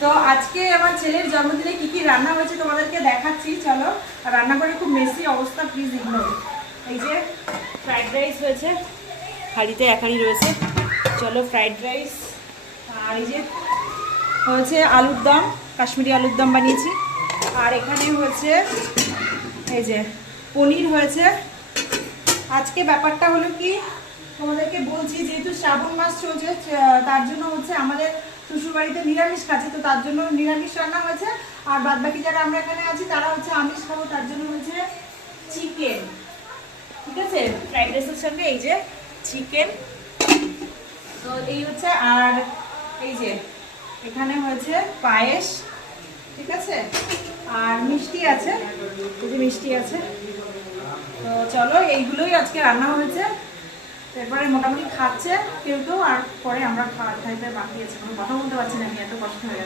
তো আজকে আমার ছেলের জন্মদিনে কি কি রান্না হয়েছে তোমাদেরকে দেখাচ্ছি। চলো, রান্না করে খুব মেসি অবস্থা, প্লিজ ইগনোর। এই যে ফ্রাইড রাইস হয়েছে, হাঁড়িতে এক হাঁড়ি রয়েছে। চলো ফ্রাইড রাইস। আর এই যে হয়েছে আলুর দম, কাশ্মীরি আলুর দম বানিয়েছি। আর এখানে হয়েছে এই যে পনির হয়েছে। আজকে ব্যাপারটা হলো কি তোমাদেরকে বলছি, যেহেতু শ্রাবণ মাস চলছে তার জন্য হচ্ছে আমাদের শ্বশুরবাড়িতে নিরামিষ খাচ্ছে, তো তার জন্য নিরামিষ রান্না হয়েছে। আর বাদ বাকি যারা আমরা এখানে আছি তারা হচ্ছে আমিষ খাবো, তার জন্য হয়েছে চিকেন। ঠিক আছে, ফ্রাইড রাইসের সঙ্গে এই যে চিকেন, তো এই হচ্ছে। আর এই যে এখানে হয়েছে পায়েস, ঠিক আছে, আর মিষ্টি আছে, এই যে মিষ্টি আছে। তো চলো, এইগুলোই আজকে রান্না হয়েছে। এরপরে মোটামুটি খাচ্ছে কেউ কেউ, আর পরে আমরা খাওয়া খাইতে বাকি আছে। কোনো কথা বলতে পারছি না, আমি এত কষ্ট হয়ে গেছে।